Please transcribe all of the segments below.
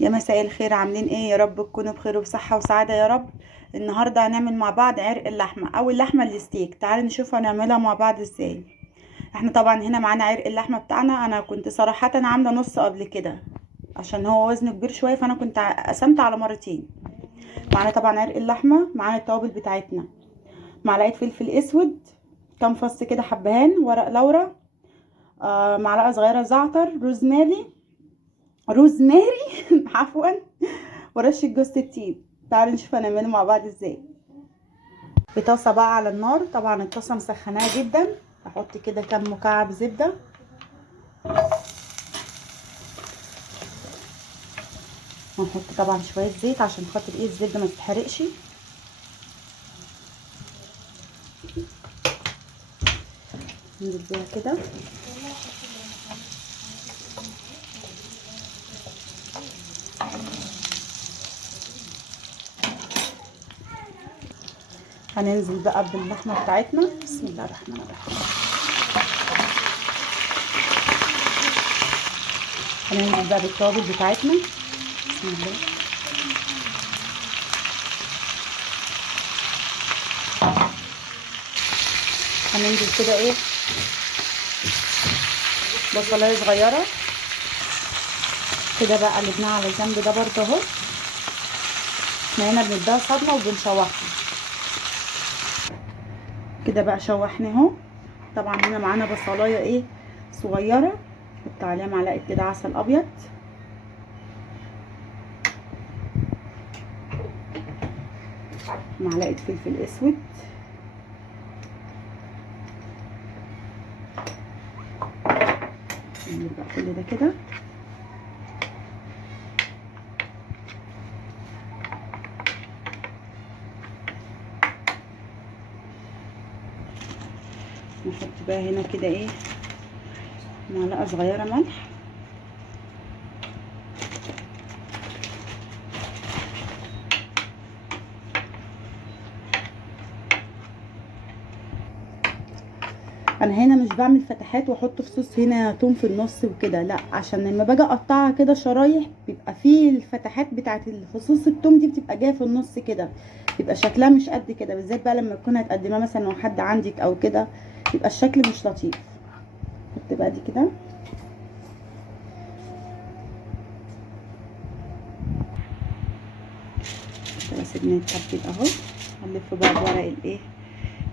يا مساء الخير، عاملين ايه؟ يا رب تكونوا بخير وبصحة وسعادة يا رب. النهاردة هنعمل مع بعض عرق اللحمة او اللحمة الستيك. تعالوا نشوف هنعملها مع بعض ازاي. احنا طبعا هنا معانا عرق اللحمة بتاعنا. انا كنت صراحة عاملة نص قبل كده عشان هو وزنه كبير شوية، فانا كنت قسمت على مرتين. معانا طبعا عرق اللحمة، معانا التوابل بتاعتنا: معلقة فلفل اسود، كام فص كده حبهان، ورق لورا، معلقة صغيرة زعتر، روزماري عفوا، ورشه جوز الطيب. تعالوا نشوف هنعمله مع بعض ازاي. بطاسه بقى على النار، طبعا الطاسه مسخناها جدا. هحط كده كام مكعب زبده، ونحط طبعا شويه زيت عشان خاطر ايه الزبده ما تتحرقش. ننزل بيها كده. هننزل بقى باللحمه بتاعتنا. بسم الله الرحمن الرحيم. هننزل بقى بالتوابل بتاعتنا. بسم الله. هننزل كده ايه بصلايه صغيره كده بقى، قلبناها على الجنب ده برضه اهو. احنا هنا بنديها صدمه وبنشوحها كده بقى. شوحنا اهو. طبعا هنا معانا بصلايه ايه صغيره، نحط عليها معلقه كده عسل ابيض، معلقه فلفل اسود، نعمل بقى كل ده كده. نحط بقى هنا كده ايه معلقه صغيره ملح، انا هنا مش بعمل فتحات واحط فصوص هنا توم في النص وكده، لا، عشان لما باجي اقطعها كده شرايح بيبقى فيه الفتحات بتاعت الفصوص التوم دي بتبقى جايه في النص كده، بيبقى شكلها مش قد كده، بالذات بقى لما تكون هتقدمها مثلا لو حد عندك او كده، يبقى الشكل مش لطيف. حط بقى دي كده. كده سيبناه يتبل اهو. هنلف بقى بورق الايه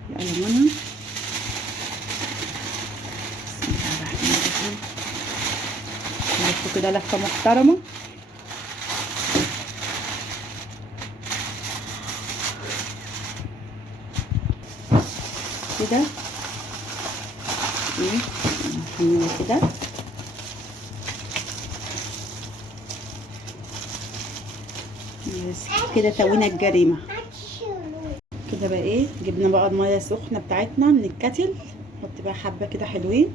الالومنيوم. بسم الله الرحمن الرحيم. نلفه كده لفه محترمه. كده ايه نعمل كده. بس كده توينا الجريمه. كده بقى ايه جبنا بقى الميه السخنه بتاعتنا من الكاتل. نحط بقى حبه كده حلوين.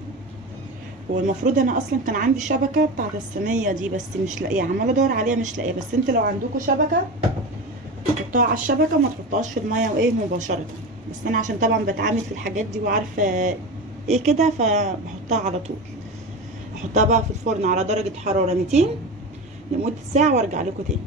والمفروض انا اصلا كان عندي شبكه بتاعت الصينيه دي بس مش لاقيها، عماله ادور عليها مش لاقيها. بس انت لو عندكم شبكه تحطوها على الشبكه، ما تحطهاش في الميه وايه مباشره. بس انا عشان طبعا بتعامل في الحاجات دي وعارفه ايه كده، فبحطها على طول. احطها بقى في الفرن على درجه حراره 200 لمده ساعه وارجع لكم تاني.